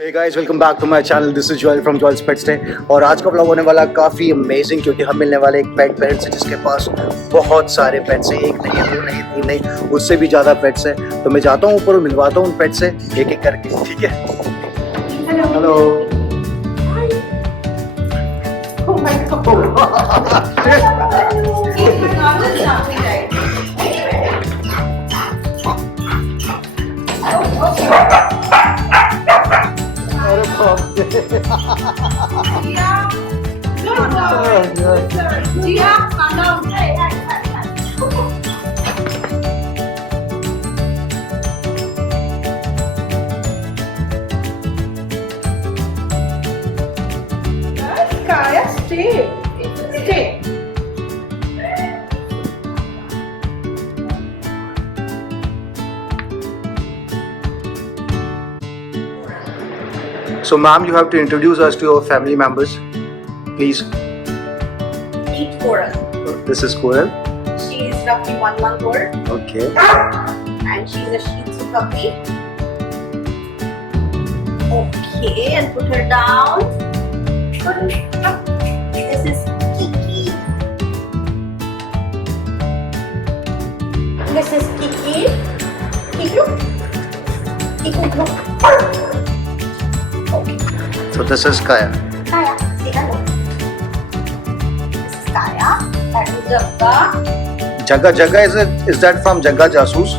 Hey guys, welcome back to my channel. This is Joel from Joel's Pet Stay. और आज का blog होने वाला काफ़ी अमेजिंग क्योंकि हम मिलने वाले एक पेट पेरेंट्स से जिसके पास बहुत सारे पेट्स हैं। एक नहीं, दो नहीं, तीन नहीं, उससे भी ज़्यादा पेट्स हैं। तो मैं जाता हूँ ऊपर और मिलवाता हूँ उन पेट से एक एक करके, ठीक है? Hello. Kaya, stay. Stay. So ma'am, you have to introduce us to your family members, please. Meet Coral. This is Coral. She is roughly 1 month old Okay. and she's a Shih Tzu puppy. Okay, and put her down. Put her up. This is Kiki. This is Kiki. Kiki. Kiki, look. Okay. So this is Kaya. Kaya, say hello. This is Kaya. That is Jagga. Jagga is that from Jagga Jasoos?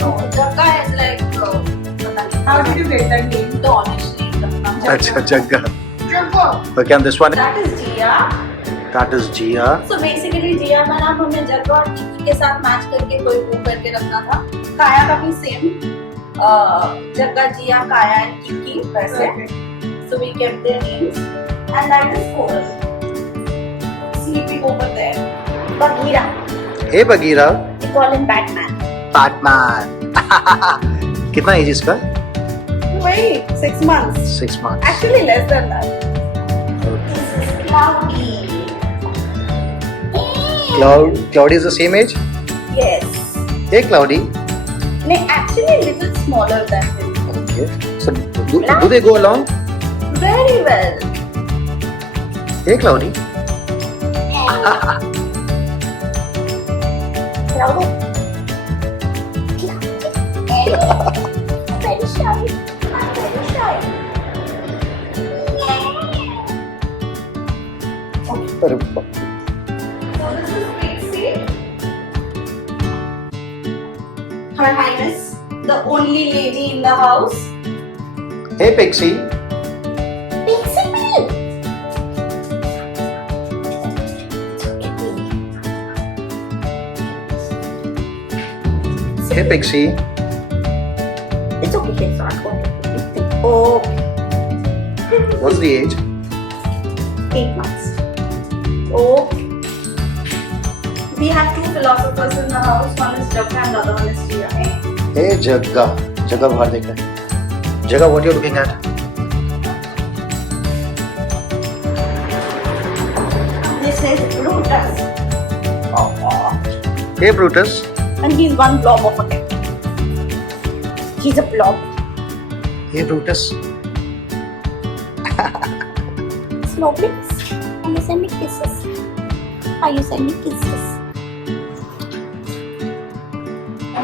No, Jagga is like. How did you get that name? The honest name. Acha, Jagga. Jagga. Okay, and this one? That is Jia. That is Jia. So basically Jia का नाम हमने जग्गा और Kiki के साथ match करके कोई move करके रखना था. काया का भी सेम. जग्गा, जिया, काया and किकी वैसे. So we kept their names. And that is Coral. Sleeping over there. Bagheera. Hey Bagheera. We call him Batman. Batman. कितना एज इसका? Wait, 6 months. 6 months. Actually less than that. This is Cloudy. Cloudy is the same age? Yes. Hey Cloudy. No, actually a little smaller than him. Okay. So do they go along? Very well. Hey Cloudy. Cloudy. Very shy. Very shy. अरे बाप रे. So this is Pixie. Her Highness, the only lady in the house. Hey Pixie. Pixie me. Hey Pixie. It's okay, it's not okay. Oh, What's the age? 8 months. Oh. We have 2 philosophers in the house. One is Jagga and the other one is Jia. Hey Jagga. Jagga बाहर देख रहा है. Jagga, what you're looking at? This is Brutus. Hey Brutus. And he's one blob of a cat. He's a blob. Hey Brutus. Snowflakes. And you send me kisses. How you send me kisses?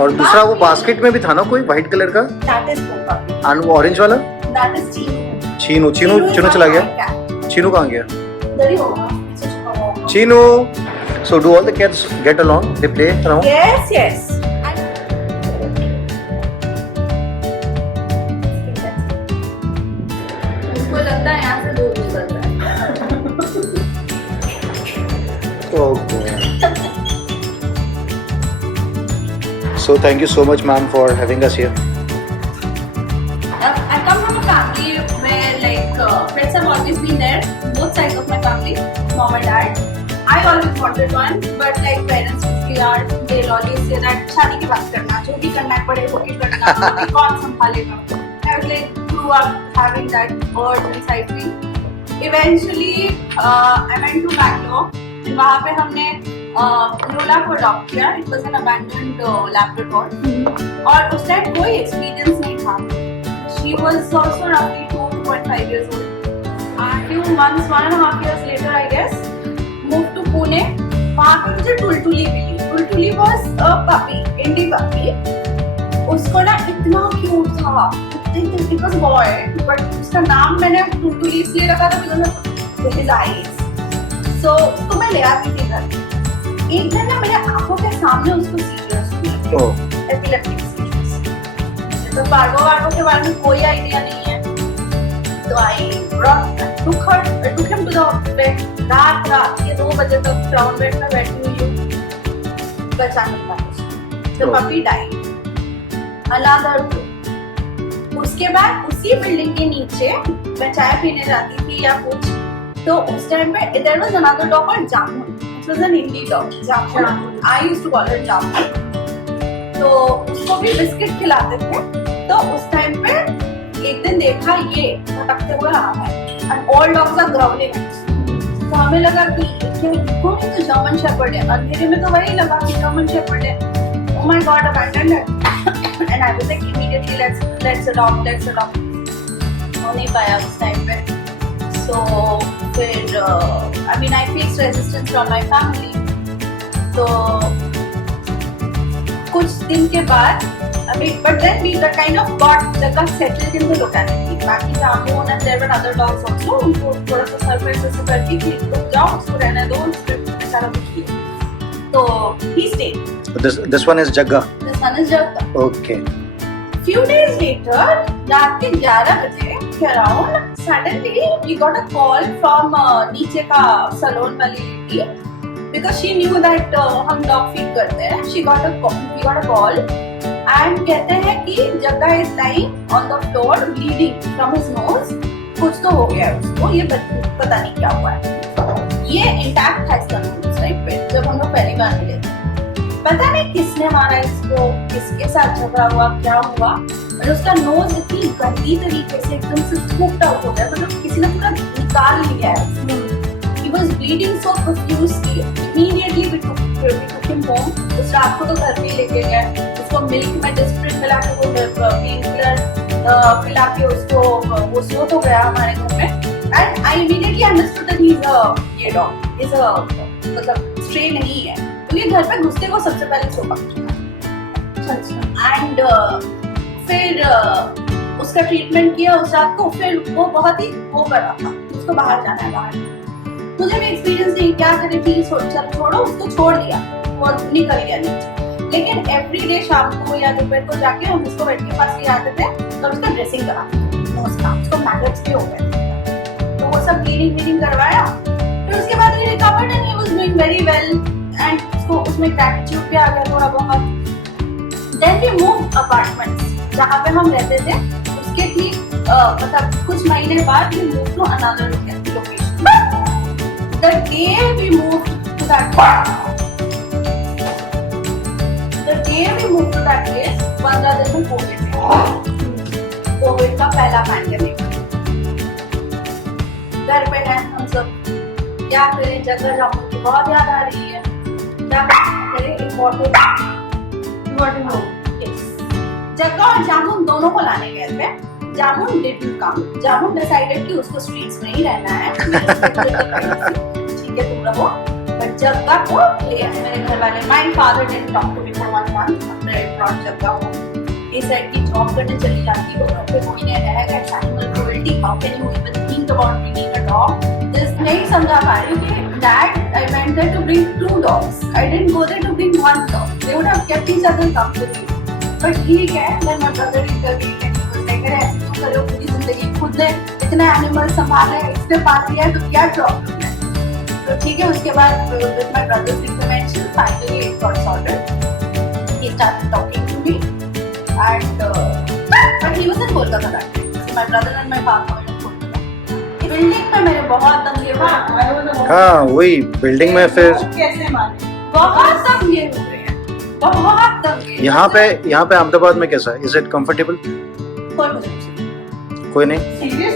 और दूसरा वो basket में भी था ना कोई white colour का? That is Puppy. और वो ऑरेंज वाला? That is Chinu. Chinu. Chinu चला गया? चीनू कहाँ गया? There you go. पीछे छुपा हुआ होगा. Chinu. So do all the cats get along? They play around? Yes, yes. मुझको लगता है यहाँ से दूर निकल रहा है. Okay. So thank you so much, ma'am, for having us here. I come from a family where pets have always been there, both sides of my family, mom and dad. I always wanted one, but parents usually are, they'll always say that शादी के बाद करना, जो भी करना है पड़े वो के करना, अभी कौन संभालेगा? I was grew up having that urge inside me. Eventually, I went to Bangalore. वहाँ पे हमने लोला को अडॉप्ट किया. It was an abandoned Labrador और उस टाइम कोई एक्सपीरियंस नहीं था. she was also roughly 2.5 years old. Few months, 1.5 years later, I guess, moved to Pune. वहाँ पे मुझे टुलटुली मिली. टुलटुली was a puppy, indie puppy. उसको ना इतना क्यूट था. It was boy, but उसका नाम मैंने टुलटुली इसलिए रखा था because of his eyes. So उसको मैं ले आती थी घर. एक दिन ना मेरे आंखों के सामने उसको सीरियस हुई. Epileptic serious. तो पार्गो के बारे में कोई आइडिया नहीं है. तो आई took him to the bed. रात के 2 बजे तक ग्राउंड बेड में बैठी हुई हूँ. बचा नहीं पाया उसको. The puppy died. Another 2. उसके बाद उसी बिल्डिंग के नीचे मैं चाय पीने जाती थी या कुछ, तो उस टाइम पे there was another dog called jamun. It was an indie dog. Jamun. I used to call her जामुन. तो उसको भी बिस्किट खिलाते थे. तो उस टाइम पे एक दिन देखा ये भटकते हुए आ रहा है. And all dogs are growling. तो हमें लगा कि कौन है तो जर्मन शेपर्ड है. अंधेरे में तो वही लगा कि जर्मन शेपर्ड है. Oh my God, abandoned it. And I was like immediately let's adopt. हो नहीं पाया उस टाइम पे. So फिर I mean I faced resistance from my family. तो कुछ दिन के बाद I mean, but then we kind of got settled in the locality. बाकी जामुन and there were other dogs also. उनको थोड़ा सा surface से करके कि रुक जाओ, उसको रहने दो, उसको सारा कुछ किया. तो he stayed. This one is Jagga. This one is Jagga. Okay. Few days later, रात के 11 बजे around, suddenly we got a call from नीचे का salon वाली lady because she knew that हम dog feed करते हैं. We got a call. And कहते हैं कि जग्गा is lying on the floor bleeding from his nose. कुछ तो हो गया है उसको. ये पता नहीं क्या हुआ है. ये intact था इसका nose right पे जब हम लोग पहली बार मिले थे. पता नहीं किसने मारा इसको, किसके साथ झगड़ा हुआ, क्या हुआ, और उसका नोज इतनी गंदी तरीके से एकदम से स्कूप्ड आउट हो गया. मतलब किसी ने पूरा निकाल लिया है. He was bleeding so profusely. Immediately we took him home. उस रात को तो घर में लेके गए. उसको मिल्क में डिस्प्रिन मिला के वो पेन किलर पिला के उसको वो सो तो गया हमारे घर में. And I immediately understood that ये dog is a मतलब stray नहीं है. तो ये घर पे घुसते को सबसे पहले सो पकड़ा. And फिर उसका ट्रीटमेंट किया उस रात को. फिर वो बहुत ही वो कर रहा था, उसको बाहर जाना है बाहर. मुझे भी एक्सपीरियंस नहीं, क्या करे थी, छोड़ो, उसको छोड़ दिया, वो निकल गया नीचे. लेकिन एवरी डे शाम को या दोपहर को जाके हम उसको बेड के पास ले आते थे तो उसका ड्रेसिंग कराते थे. उसको मैगट्स भी हो गए थे, तो वो सब क्लीनिंग करवाया. फिर उसके बाद he recovered and he was doing very well. And उसको उसमें ग्रैटिट्यूड भी आ गया थोड़ा बहुत. देन वी मूव्ड अपार्टमेंट्स जहाँ पे हम रहते थे उसके ठीक मतलब कुछ महीने बाद we moved to another location. The day we moved to that place, 15 दिन में कोविड का पहला पैंडेमिक. घर पे हैं हम सब, क्या करें, जगह जामुन की बहुत याद आ रही है. क्या करें, एक बॉटल जगह और जामुन दोनों को लाने गए थे. जामुन didn't come. जामुन डिसाइडेड कि उसको स्ट्रीट्स में ही रहना है. ठीक है तुम रहो. बट जग्गा को ले आए मेरे घर वाले. My father didn't talk to me for 1 month. हमने ब्रॉड जग्गा को इस साइड की जॉब करने चली जाती है. घर पे कोई नहीं रहेगा. It's animal cruelty. How can you even think about bringing a dog. This नहीं समझा पा रही कि dad I went there to bring 2 dogs. I didn't go there to bring 1 dog. They would have kept each other company. But ठीक है, then my brother intervened and he was like ऐसे क्यों कर रहे हो, पूरी जिंदगी खुद ने इतना एनिमल संभाला है, इसने पाल लिया है, तो क्या प्रॉब्लम है. तो ठीक है, उसके बाद with my brother's intervention finally it got sorted. He started talking to me and but he was in Kolkata that time. So my brother and my father were in Kolkata. Building में मेरे बहुत दंगे हुए. हाँ वही बिल्डिंग में फिर कैसे माने, बहुत दंगे हुए हैं, बहुत दंगे. यहाँ पे अहमदाबाद में कैसा है? Is it comfortable? कोई नहीं.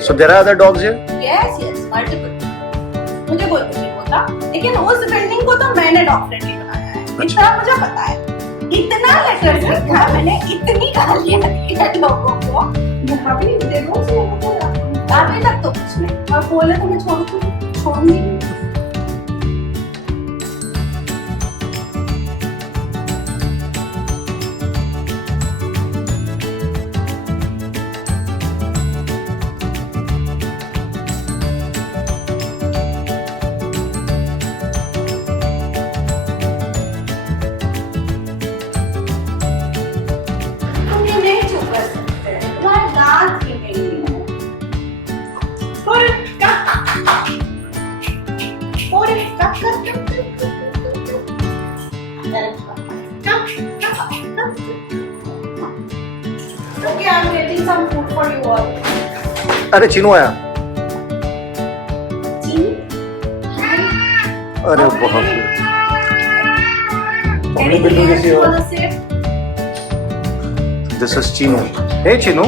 So there are other dogs here? Yes multiple. मुझे कोई कुछ नहीं होता, लेकिन उस बिल्डिंग को तो मैंने डॉग फ्रेंडली बनाया है. इतना मुझे पता है, इतना कितना लेटर्स लिखा है मैंने, इतनी गालियां दी है लोगों को। यहाँ भी दे दो अभी तक तो कुछ नहीं, और बोले तो मैं छोड़ूंगी। Okay, I'm getting some food for you all. अरे चिनू आया। अरे बहुत बिल्लू कैसी हो? This is Chinu. Hey Chinu,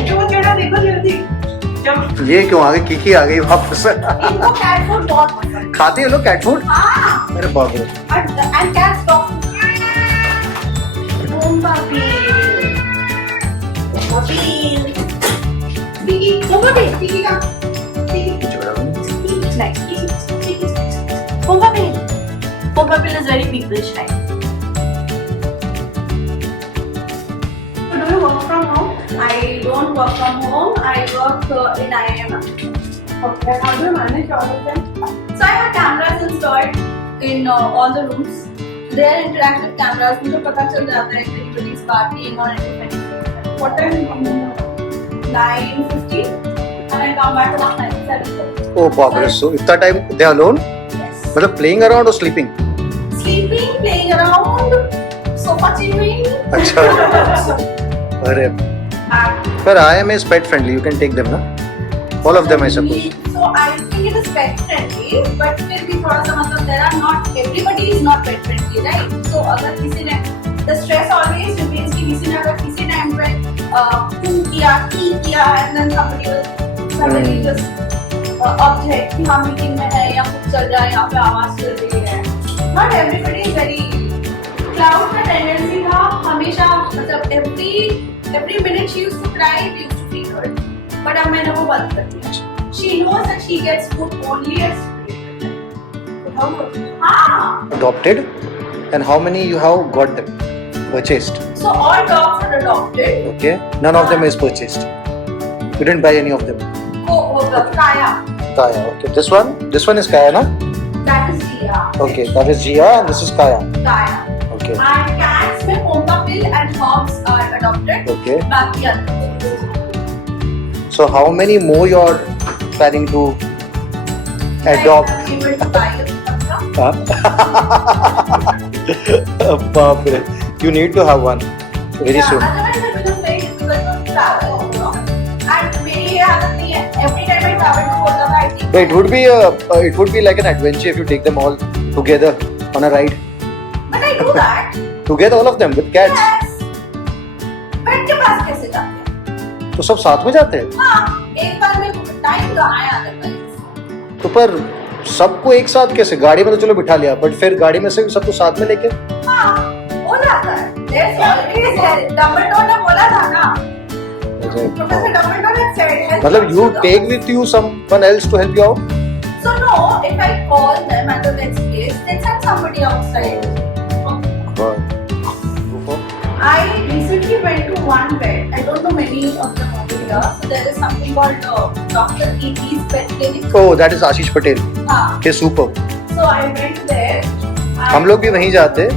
ये क्यों आ गई? किकी आ गई वापस। इनको कैट फूड बहुत पसंद। खाते हो लोग कैट फूड? हाँ। अरे बाप रे। And cats dog food. Boom puppy. Tiki ka. It's nice. Tiki. Boom puppy. Boom puppy is very people's type. So do you work from home? I don't work from home. I work in IIM. Okay. How do you manage all of them? So I have cameras installed in all the rooms. They are interactive cameras. मुझे पता चल जाता है if anybody is partying or anything. What time? 9:50, and I come back about 9:30. ओ बाप रे, so इतना time they alone? Yes. मतलब playing around और sleeping? Sleeping, playing around, sofa chewing. अच्छा। अरे पर I am is pet friendly, you can take them ना? All of them I suppose. So I think it is pet friendly, but फिर भी थोड़ा सा मतलब there are not, everybody is not pet friendly, right? So अगर किसी ने, the stress always remains कि किसी ने अगर किसी टाइम पे too किया, and then somebody will suddenly just up है कि हाँ मीटिंग में है या कुछ चल रहा है, यहाँ पे आवाज चल रही है. Not everybody is very. Cloud का tendency था हमेशा, मतलब every minute she used to cry, we used to feel hurt. But अब मैंने वो बंद कर दिया. She knows that she gets food only as हाँ. Adopted? And how many you have got them purchased? So all dogs are adopted. Okay, none of them is purchased. You didn't buy any of them. Kaya. Kaya. Okay, this one is Kaya, na? That is Gia. Okay, that is Gia, and this is Kaya. Kaya. Okay. And cats में Pompa Pill and Hobbs are adopted. Okay. बाकी others. So how many more you are planning to adopt? Like, we will buy a puppy. Baap re. You need to have one very soon. Otherwise it becomes very difficult to travel, you know. And मेरी ये आदत नहीं है. Every time I travel to Kolkata, I think. It would be like an adventure if you take them all together on a ride. But I do that. Together, all of them with cats. Yes. Pet के पास कैसे जाते हैं? तो सब साथ में जाते हैं? हाँ. एक बार में टाइम कहाँ है otherwise? तो पर सबको एक साथ कैसे? गाड़ी में तो चलो बिठा लिया, बट फिर गाड़ी में से सबको साथ में लेके? हाँ. हो जाता है. There's always Dumbledore ने बोला था ना. Professor Dumbledore had said. मतलब you take with you someone else to help you out? So no, if I call them at the next place, they send somebody outside. God. I recently went to one vet. I don't know many of them over here. So there is something called Dr. E.T.'s Pet Clinic. Oh, that is Ashish Patel. हाँ. He's super. So I went there. हम लोग भी वहीं जाते हैं.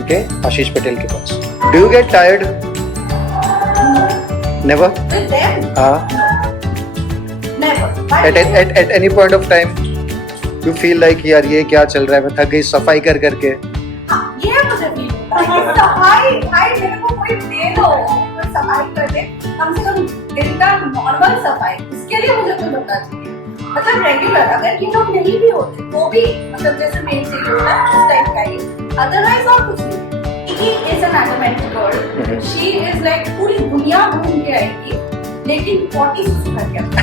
Okay, Ashish Patel के पास. Do you get tired? Never. With them? हाँ. Never. At any point of time, you feel like यार ये क्या चल रहा है? मैं थक गई सफाई कर करके. हाँ, ये मुझे फील होता है कि सफाई भाई मेरे को कोई दे दो, कोई सफाई कर दे, कम से कम दिन का नॉर्मल सफाई, इसके लिए मुझे कोई बता चाहिए. मतलब रेगुलर, अगर ये लोग नहीं भी होते वो भी मतलब जैसे मेन चाहिए होता है उस टाइप का ही, अदरवाइज और कुछ नहीं. Kiki is an adamant girl. She is like पूरी दुनिया घूम के आएगी, लेकिन 40 सुसु करके आएगी.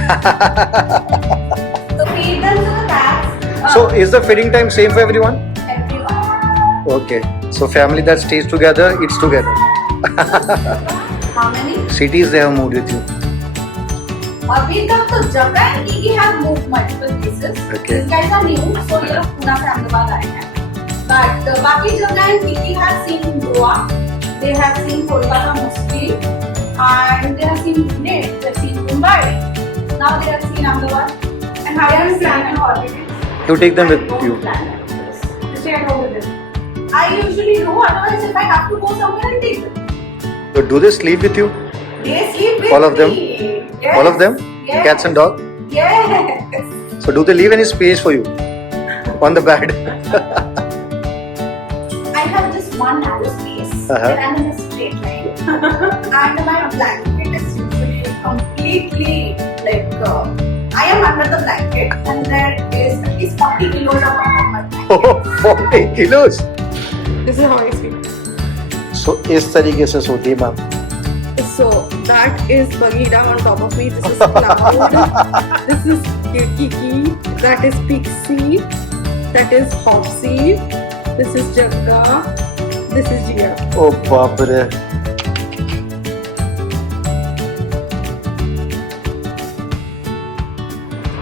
So feed them to the cats. So is the feeding time same for everyone? Everyone. Okay. So family that stays together, eats together. How many? cities they have moved with you? अभी तक तो जगह and Kiki have moved multiple places. Okay. These guys are new, so ये लोग पूना से अहमदाबाद आए हैं. But बाकी जगह and Kiki have seen Goa, they have seen Kolkata mostly, and they have seen Pune, they have seen Mumbai. Now they have seen Ahmedabad, and how are you planning holidays? You take them with you. Stay at home with them. I usually do. Otherwise, if I have to go somewhere, I take them. So do they sleep with you? They sleep with All of them? me. Yes. All of them? Yes. Cats and dog? Yes. So do they leave any space for you on the bed? I have just one narrow space. Uh-huh. And I'm in a straight line. And my blanket is usually completely like I am under the blanket, and there is at least 40 kilos of my blanket. 40 kilos. This is how I sleep. So इस तरीके से सोती है ma'am. So that is Bagheera on top of me. This is Cloud. This is Kiki. That is Pixie. That is Hopsy. This is Jagga. This is Jia. ओ बाप रे.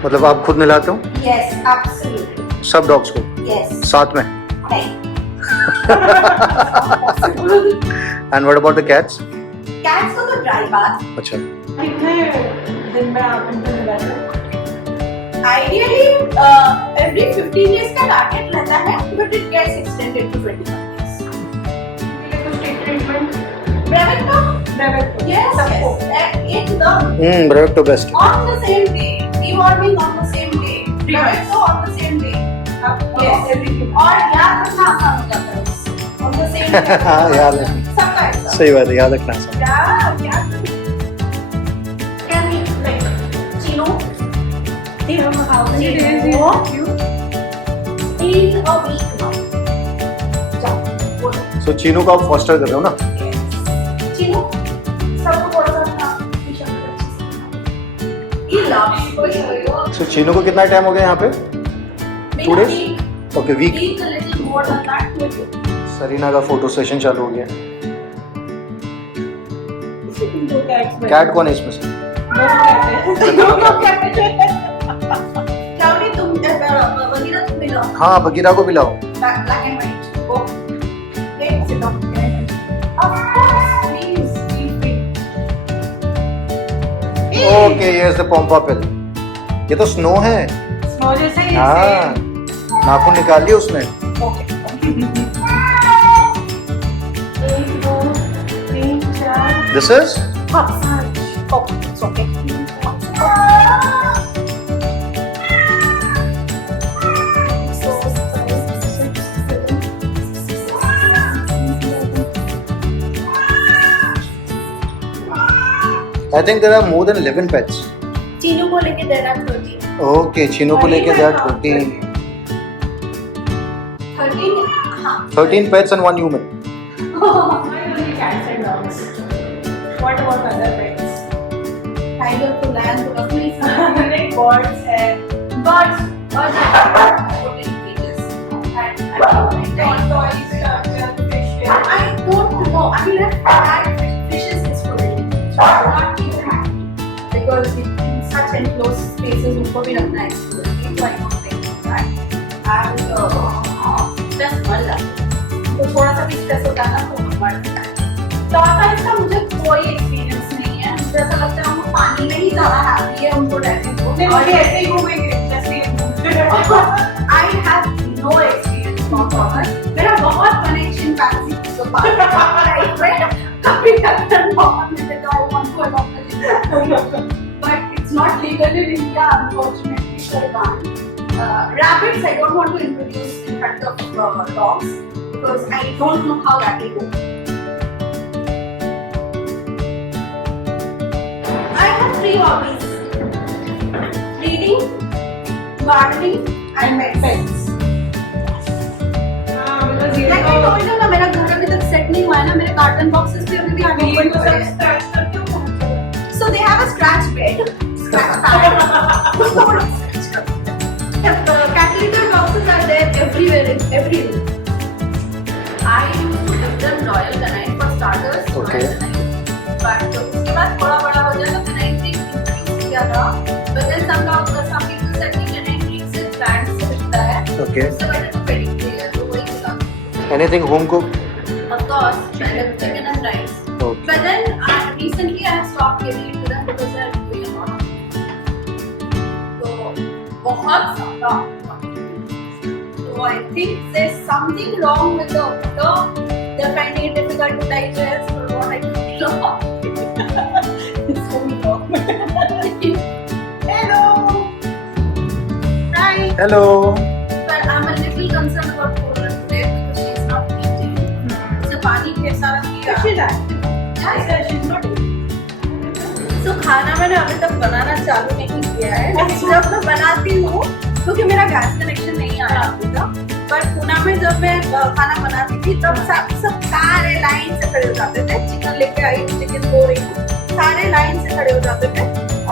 मतलब आप खुद नहलाते हो Yes, absolutely. सब डॉग्स को Yes. साथ में? Right. And what about the cats? Cats को तो dry bath. अच्छा. कितने दिन में आप इनको नहलाते हो? Ideally, every 15 days का target रहता है, but it gets extended to 21 days. ये कुछ treatment? Brevecto? Brevecto. Yes, सबको? yes. एकदम. Brevecto best. On the same day. Deworming on the same day. Brevecto on the same day. Yes. Everything. और याद रखना आसान हो जाता है उससे. On the same day. हाँ, याद रखना. सबका ऐसा. सही बात है, याद रखना सब. क्या can we like Chino? Do you know how many days you in a week now? जाओ बोलो. So चीनू को आप फॉस्टर कर रहे हो ना? Yes. Chino सबको थोड़ा सा ना विषय में अच्छे से. He loves you. So Chinu को कितना टाइम हो गया यहाँ पे? 2 days? Okay, week. Week a little more than that maybe. Sarina का फोटो सेशन चालू हो गया. दो cats में. कैट कौन है इसमें से? दो cat हैं. Claudia, तुम वगैरह तुम मिलो. हाँ, बगीरा को पिलाओ. Black and white. Go. Wait, sit down. Of course, please. Okay, ये द पोम्पा पिल. ये तो स्नो है. Snow जैसे ही हाँ, नाखून निकाल लिए उसने. Okay. 1 2 3 4 This is? Oh, it's okay. I think there are more than 11 pets. Chinu को लेके there are 13. Okay, चीनू को लेके there are 13. 13 हाँ. 13 pets and 1 human. Only cats and dogs. What about other pets? Tiger to land to रखने Like birds and birds are put in cages. And toys, fish. I don't know. I mean, I've had fishes is forbidden. So I will not keep them because in such enclosed spaces, उनको भी रखना है इसको. So I don't think that. And just मर जाते हैं. तो थोड़ा सा भी stress होता है ना तो मर जाता है. Tortoise का मुझे कोई experience नहीं है. मुझे ऐसा लगता है उनको पानी में ही ज़्यादा happy है उनको रहने को. और ये ऐसे ही घूमेंगे जैसे I have no experience from tortoise. मेरा बहुत connection fancy के पास है. कभी कभी बहुत मिलते तो I want to adopt a chihuahua. But it's not legal in India, unfortunately, so I can't. Rabbits, I don't want to introduce in front of dogs because I don't know how that will go. I have 3 hobbies: reading, gardening, and pets. Like I told you ना, मेरा घर अभी तक set नहीं हुआ है ना, मेरे कार्टन बॉक्सेस पे अभी भी आगे ऊपर पड़े हैं. So they have a scratch bed. Cat litter boxes are there everywhere in every room. I used to give them Royal Canin for starters. Okay. Okay. उससे better तो pedigree है, तो वही खिलाती हूँ। Anything home cooked? Of course, I love chicken and rice. Okay. But then recently I have stopped giving it to them because they're doing a lot of. तो बहुत ज़्यादा. So I think there's something wrong with the water. They're finding it difficult to digest or what I don't know. It's so wrong. Hello. Hi. Hello. But I'm a little concerned about Polar today because she's not eating. उसे पानी ढेर सारा पिया. She's not eating. So खाना मैंने अभी तक बनाना चालू नहीं किया है. जब मैं बनाती हूँ क्योंकि मेरा गैस कनेक्शन नहीं आया अभी तक. पर पुणे में जब मैं खाना बनाती थी तब सब सारे लाइन से खड़े हो जाते थे. चिकन लेके आई, चिकन धो रही हूँ, सारे लाइन से खड़े हो जाते थे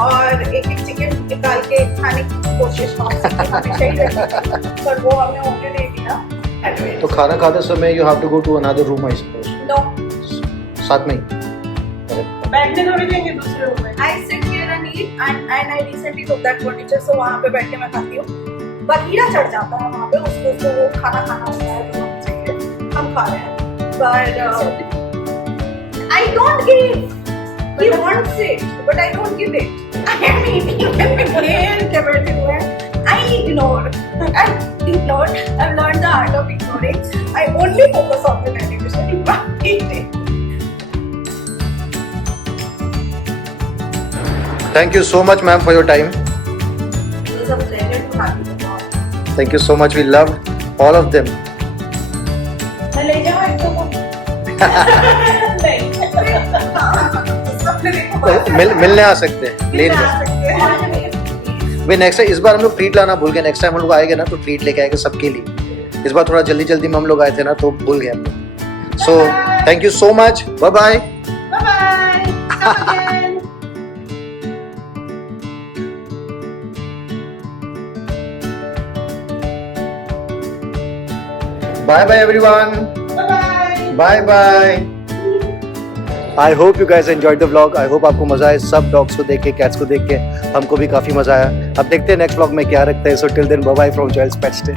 और एक एक चिकन निकाल के खाने की कोशिश हमेशा ही रहती थी. पर वो हमने होने नहीं दिया. तो खाना खाते समय you have to go to another room, I suppose. No. साथ में ही. बैठने थोड़ी देंगे दूसरे रूम में. I sit here and eat and I recently took that furniture so वहाँ पे बैठ के मैं खाती हूँ. बकीरा चढ़ जाता है वहाँ पे, उसको वो खाना होता है जो हम चाहिए, हम खा रहे हैं. But I don't give. He wants it, but I don't give it. I am eating everywhere. I ignore. I've learned the art of ignoring. I only focus on the television while eating. Thank you so much, ma'am, for your time. It was a pleasure to have you. Thank you so much. We loved all of them. मैं ले जाऊँ एक तो मिलने आ सकते हैं. लेने. वे next time इस बार हम लोग ट्रीट लाना भूल गए. नेक्स्ट टाइम हम लोग आएंगे ना तो ट्रीट लेके आएंगे सबके लिए. इस बार थोड़ा जल्दी में हम लोग आए थे ना तो भूल गए हम लोग. So thank you so much. Bye bye. Bye bye everyone. Bye bye. I hope you guys enjoyed the vlog. I hope आपको मजा आया सब डॉग्स को देख के, कैट्स को देख के. हमको भी काफी मजा आया. अब देखते हैं नेक्स्ट vlog में क्या रखते हैं. So till then, bye bye from Joel's Pet Stay.